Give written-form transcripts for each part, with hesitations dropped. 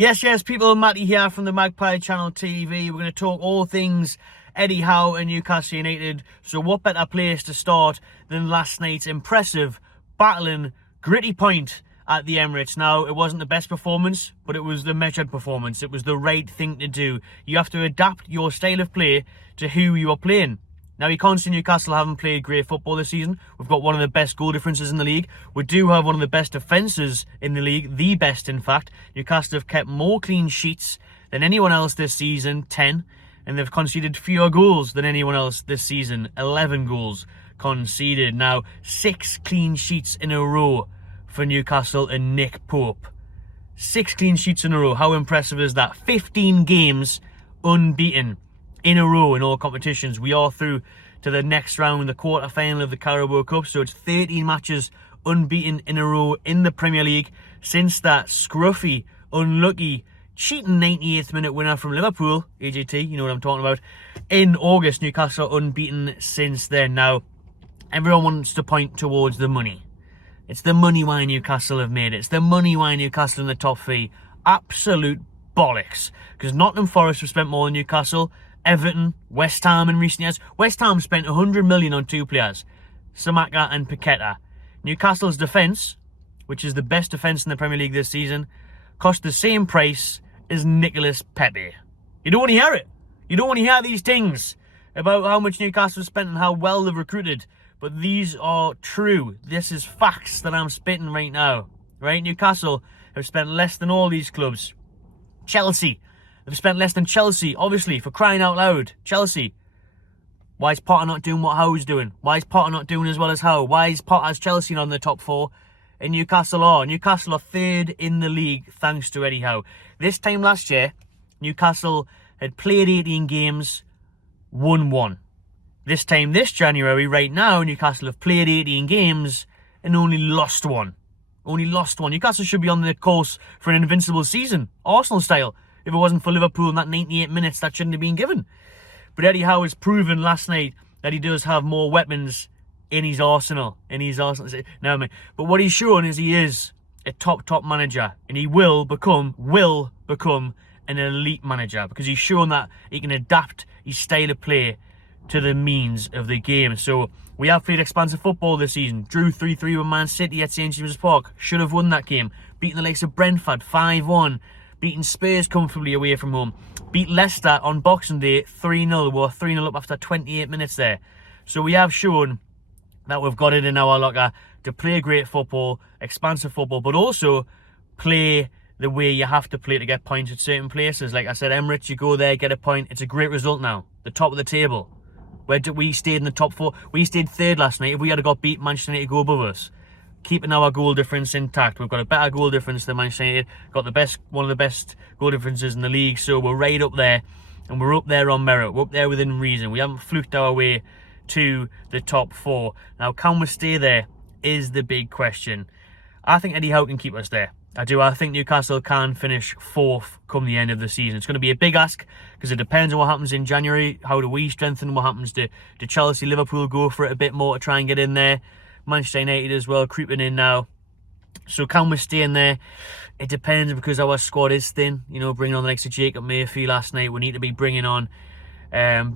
Yes, people, Matty here from the Magpie Channel TV. We're going to talk all things Eddie Howe and Newcastle United. So what better place to start than last night's impressive, battling, gritty point at the Emirates. Now, it wasn't the best performance, but it was the measured performance. It was the right thing to do. You have to adapt your style of play to who you are playing. Now, you can't say Newcastle haven't played great football this season. We've got one of the best goal differences in the league. We do have one of the best defences in the league, the best, in fact. Newcastle have kept more clean sheets than anyone else this season, 10. And they've conceded fewer goals than anyone else this season, 11 goals conceded. Now, 6 clean sheets in a row for Newcastle and Nick Pope. 6 clean sheets in a row. How impressive is that? 15 games unbeaten in a row in all competitions. We are through to the next round, the quarter-final of the Carabao Cup, so it's 13 matches unbeaten in a row in the Premier League since that scruffy, unlucky, cheating 98th minute winner from Liverpool, AJT, you know what I'm talking about, in August. Newcastle unbeaten since then. Now, everyone wants to point towards the money. It's the money why Newcastle have made it. It's the money why Newcastle in the top 3. Absolute bollocks. Because Nottingham Forest have spent more than Newcastle. Everton, West Ham in recent years. West Ham spent 100 million on 2 players, Samaka and Paqueta. Newcastle's defence, which is the best defence in the Premier League this season, cost the same price as Nicolas Pepe. You don't want to hear it. You don't want to hear these things about how much Newcastle spent and how well they've recruited. But these are true. This is facts that I'm spitting right now. Right? Newcastle have spent less than all these clubs. Chelsea. They've spent less than Chelsea, obviously, for crying out loud. Chelsea. Why is Potter not doing what Howe's doing? Why is Potter not doing as well as Howe? Why is Potter's Chelsea not in the top 4? And Newcastle are. Newcastle are 3rd in the league thanks to Eddie Howe. This time last year, Newcastle had played 18 games, won 1. This time this January, right now, Newcastle have played 18 games and only lost 1. Only lost 1. Newcastle should be on the course for an invincible season, Arsenal style. If it wasn't for Liverpool in that 98 minutes, that shouldn't have been given. But Eddie Howe has proven last night that he does have more weapons in his arsenal. No, man. But what he's shown is he is a top manager. And he will become an elite manager. Because he's shown that he can adapt his style of play to the means of the game. So we have played expansive football this season. Drew 3-3 with Man City at St James's Park. Should have won that game. Beating the likes of Brentford 5-1. Beating Spurs comfortably away from home. Beat Leicester on Boxing Day 3-0. We're 3-0 up after 28 minutes there. So we have shown that we've got it in our locker to play great football, expansive football, but also play the way you have to play to get points at certain places. Like I said, Emirates, you go there, get a point. It's a great result now. The top of the table. Where did we stayed in the top 4? We stayed 3rd last night. If we had got beat, Manchester United go above us. Keeping our goal difference intact. We've got a better goal difference than Manchester United. Got one of the best goal differences in the league. So we're right up there. And we're up there on merit. We're up there within reason. We haven't fluked our way to the top 4. Now, can we stay there is the big question. I think Eddie Howe can keep us there. I do. I think Newcastle can finish 4th come the end of the season. It's going to be a big ask because it depends on what happens in January. How do we strengthen? What happens to Chelsea? Liverpool go for it a bit more to try and get in there. Manchester United as well, creeping in now. So can we stay in there? It depends because our squad is thin. You know, bringing on the likes of Jacob Mayfield last night. We need to be bringing on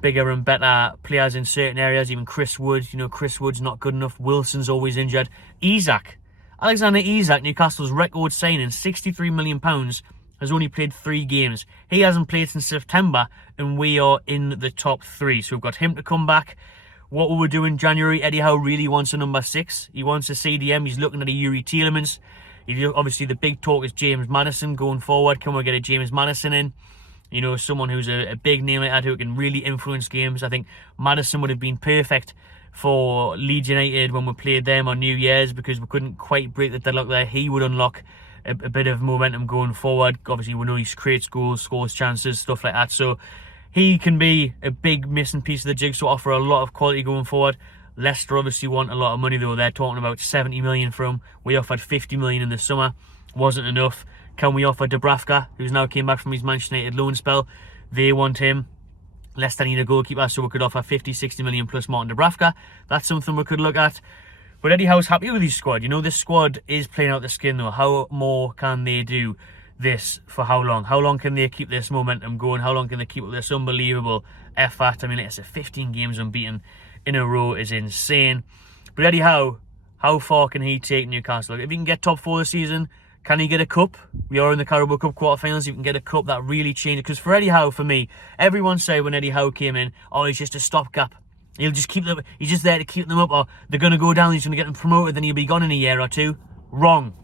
bigger and better players in certain areas. Even Chris Wood. You know, Chris Wood's not good enough. Wilson's always injured. Alexander Isak, Newcastle's record signing, £63 million, has only played 3 games. He hasn't played since September, and we are in the top 3. So we've got him to come back. What will we do in January? Eddie Howe really wants a number 6. He wants a CDM. He's looking at a Yuri Tielemans. Obviously, the big talk is James Maddison going forward. Can we get a James Maddison in? You know, someone who's a big name like that who can really influence games. I think Maddison would have been perfect for Leeds United when we played them on New Year's because we couldn't quite break the deadlock there. He would unlock a bit of momentum going forward. Obviously, we know he creates goals, scores chances, stuff like that. So he can be a big missing piece of the jigsaw, offer a lot of quality going forward. Leicester obviously want a lot of money though. They're talking about 70 million for him. We offered 50 million in the summer. Wasn't enough. Can we offer Dubravka, who's now came back from his Manchester United loan spell? They want him. Leicester need a goalkeeper, so we could offer 50, 60 million plus Martin Dubravka. That's something we could look at. But Eddie Howe's happy with his squad. You know, this squad is playing out the skin though. How more can they do? this for how long? How long can they keep this momentum going? How long can they keep up this unbelievable effort? I mean, like I said, 15 games unbeaten in a row is insane. But Eddie Howe, how far can he take Newcastle? If he can get top 4 this season, can he get a cup? We are in the Carabao Cup quarterfinals. If he can get a cup, that really changed. Because for Eddie Howe, for me, everyone said when Eddie Howe came in, oh, he's just a stopgap. He'll just keep them. He's just there to keep them up, or they're going to go down. He's going to get them promoted, then he'll be gone in a year or two. Wrong.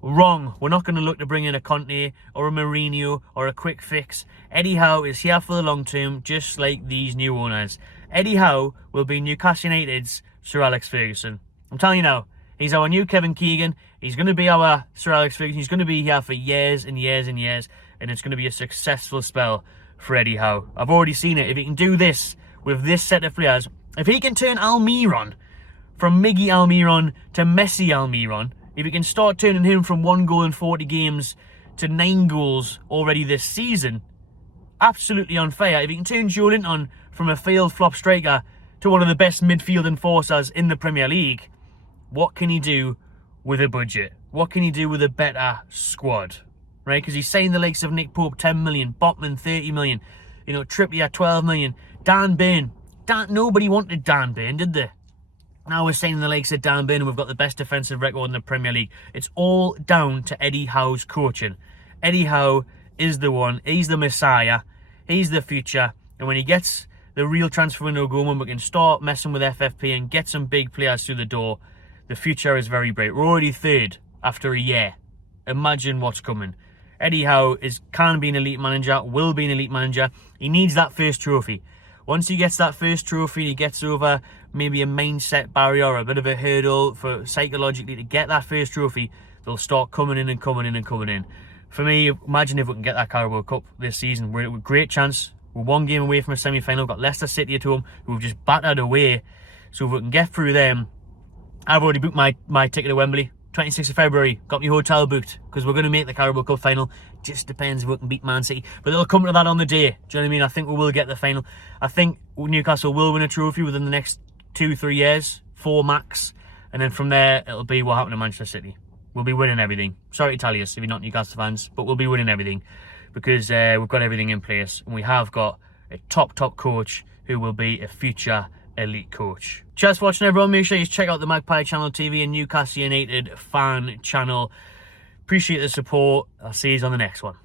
Wrong. We're not going to look to bring in a Conte or a Mourinho or a quick fix. Eddie Howe is here for the long term, just like these new owners. Eddie Howe will be Newcastle United's Sir Alex Ferguson. I'm telling you now, he's our new Kevin Keegan. He's going to be our Sir Alex Ferguson. He's going to be here for years and years and years, and it's going to be a successful spell for Eddie Howe. I've already seen it. If he can do this with this set of players, if he can turn Almiron from Miggy Almiron to Messi Almiron, if he can start turning him from 1 goal in 40 games to 9 goals already this season, absolutely unfair. If he can turn Joe Linton from a failed flop striker to one of the best midfield enforcers in the Premier League, what can he do with a budget? What can he do with a better squad? Right? Because he's saying the likes of Nick Pope 10 million, Botman 30 million, you know, Trippier 12 million, Dan Burn. Nobody wanted Dan Burn, did they? Now we're saying the likes of Dan Burn, and we've got the best defensive record in the Premier League. It's all down to Eddie Howe's coaching. Eddie Howe is the one. He's the Messiah. He's the future. And when he gets the real transfer window going, when we can start messing with FFP and get some big players through the door, the future is very bright. We're already 3rd after a year. Imagine what's coming. Eddie Howe can be an elite manager, will be an elite manager. He needs that first trophy. Once he gets that first trophy, he gets over maybe a mindset barrier or a bit of a hurdle for psychologically to get that first trophy, they'll start coming in and coming in and coming in. For me, imagine if we can get that Carabao Cup this season. We're a great chance. We're 1 game away from a semi-final. We've got Leicester City at home, who we've just battered away. So if we can get through them, I've already booked my ticket to Wembley. 26th of February, got my hotel booked, because we're going to make the Carabao Cup final. Just depends if we can beat Man City. But it'll come to that on the day. Do you know what I mean? I think we will get the final. I think Newcastle will win a trophy within the next 2-3 years, 4 max. And then from there, it'll be what happened to Manchester City. We'll be winning everything. Sorry to tell you if you're not Newcastle fans, but we'll be winning everything. Because we've got everything in place. And we have got a top coach who will be a future elite coach. Cheers for watching, everyone. Make sure you check out the Magpie Channel TV and Newcastle United fan channel. Appreciate the support. I'll see you on the next one.